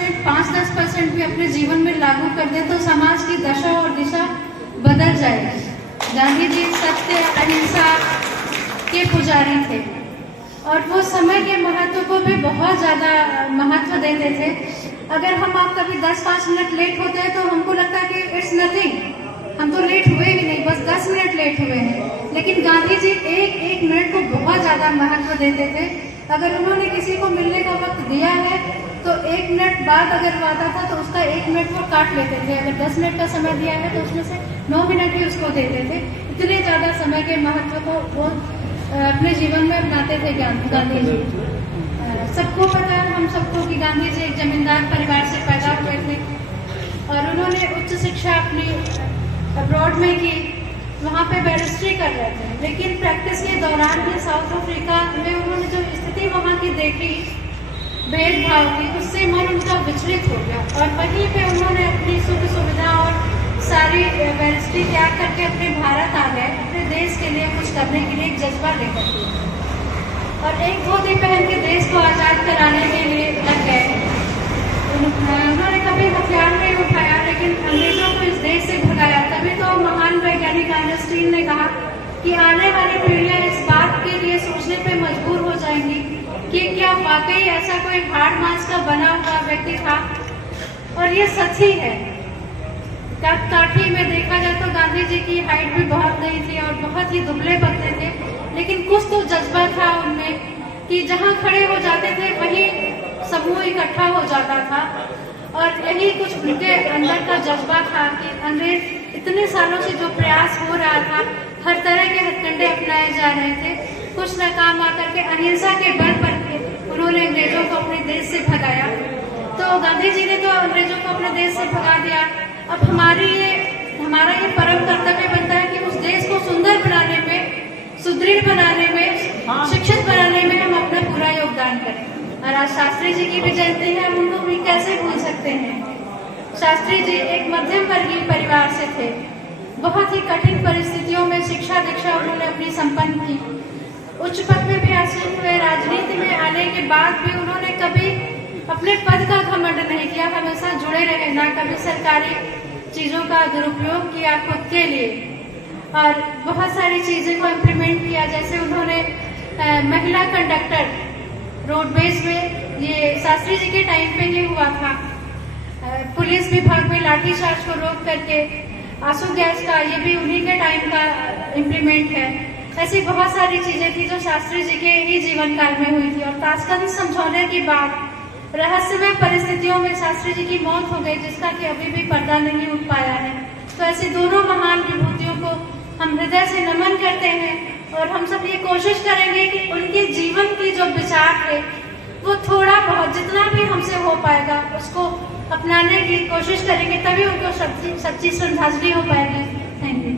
सिर्फ 5-10% भी अपने जीवन में लागू कर दे तो समाज की दशा और दिशा बदल जाएगी। गांधी जी सत्य अहिंसा के पुजारी थे और वो समय के महत्व को भी बहुत ज़्यादा महत्व देते थे। अगर हम आप कभी 10-5 मिनट लेट होते हैं तो हमको लगता है कि इट्स नथिंग, हम तो लेट हुए ही नहीं, बस 10 मिनट लेट हुए हैं। लेकिन गांधी जी एक मिनट को बहुत ज़्यादा महत्व देते थे। अगर उन्होंने किसी को मिलने का वक्त दिया है तो 1 मिनट बाद अगर वो आता था तो उसका 1 मिनट वो काट लेते थे। अगर 10 मिनट का समय दिया है तो उसमें से 9 मिनट ही उसको देते थे। इतने ज़्यादा समय के महत्व को वो अपने जीवन में अपनाते थे गांधी जी। सबको पता है, हम सबको, कि गांधी जी एक जमींदार परिवार से पैदा हुए थे और उन्होंने उच्च शिक्षा अपनी अब्रॉड में की, वहाँ पे बैरिस्ट्री कर रहे थे। लेकिन प्रैक्टिस के दौरान ही साउथ अफ्रीका में उन्होंने जो स्थिति वहाँ की देखी भेदभाव की, उससे मन उनका विचलित हो गया और वहीं पे उन्होंने अपनी सुख सुविधा और सारी बैरिस्ट्री त्याग करके अपने भारत आ गए, अपने देश के लिए कुछ करने के लिए एक जज्बा लेकर के, और एक धोती पहन के देश को आज़ाद कराने के लिए लग गए। उन्होंने कभी हथियार नहीं उठाया लेकिन अंग्रेजों को इस देश से भगाया। तभी तो महान वैज्ञानिक आइंस्टीन ने कहा कि आने वाली पीढ़ियां इस बात के लिए सोचने पे मजबूर हो जाएंगी कि क्या वाकई ऐसा कोई हाड़ मांस का बना हुआ व्यक्ति था। और ये सच ही है। काठी में देखा जाए तो गांधी जी की हाइट भी बहुत नहीं थी और बहुत ही दुबले पतले थे, लेकिन कुछ तो जज्बा था उनमें कि जहाँ खड़े हो जाते थे वहीं समूह इकट्ठा हो जाता था। और यही कुछ उनके अंदर का जज्बा था कि अंग्रेज इतने सालों से जो प्रयास हो रहा था, हर तरह के हथकंडे अपनाए जा रहे थे, कुछ नाकाम आकर के अहिंसा के बल पर उन्होंने अंग्रेजों को अपने देश से भगाया। तो गांधी जी ने तो अंग्रेजों को अपने देश से भगा दिया। अब हमारा ये परम कर्तव्य बनता है कि उस देश को सुंदर बनाने में, सुदृढ़ बनाने में, शिक्षित बनाने में हम अपना पूरा योगदान करें। और आज शास्त्री जी की भी जयंती है, हम उनको भी कैसे भूल सकते हैं। शास्त्री जी एक मध्यम वर्गीय परिवार से थे। बहुत ही कठिन परिस्थितियों में शिक्षा दीक्षा उन्होंने अपनी संपन्न की। उच्च पद में भी आसीन हुए। राजनीति में आने के बाद भी उन्होंने कभी अपने पद का घमंड नहीं किया, हमेशा जुड़े रहे, ना कभी सरकारी चीजों का दुरुपयोग किया खुद के लिए। और बहुत सारी चीजें को इम्प्लीमेंट किया, जैसे उन्होंने महिला कंडक्टर रोडवेज में, ये शास्त्री जी के टाइम पे ही हुआ था। पुलिस विभाग में लाठीचार्ज को रोक करके आंसू गैस का, ये भी उन्हीं के टाइम का इम्प्लीमेंट है। ऐसी बहुत सारी चीजें थी जो शास्त्री जी के ही जीवन काल में हुई थी। और ताशकंद समझौते के बाद रहस्यमय परिस्थितियों में शास्त्री जी की मौत हो गई, जिसका कि अभी भी पर्दा नहीं उठ पाया है। तो ऐसी दोनों महान विभूतियों को हम हृदय से नमन करते हैं और हम सब ये कोशिश करेंगे कि उनके जीवन की जो विचार थे वो थोड़ा बहुत, जितना भी हमसे हो पाएगा, उसको अपनाने की कोशिश करेंगे, तभी उनको सच्ची श्रद्धांजलि हो पाएगी। Thank you.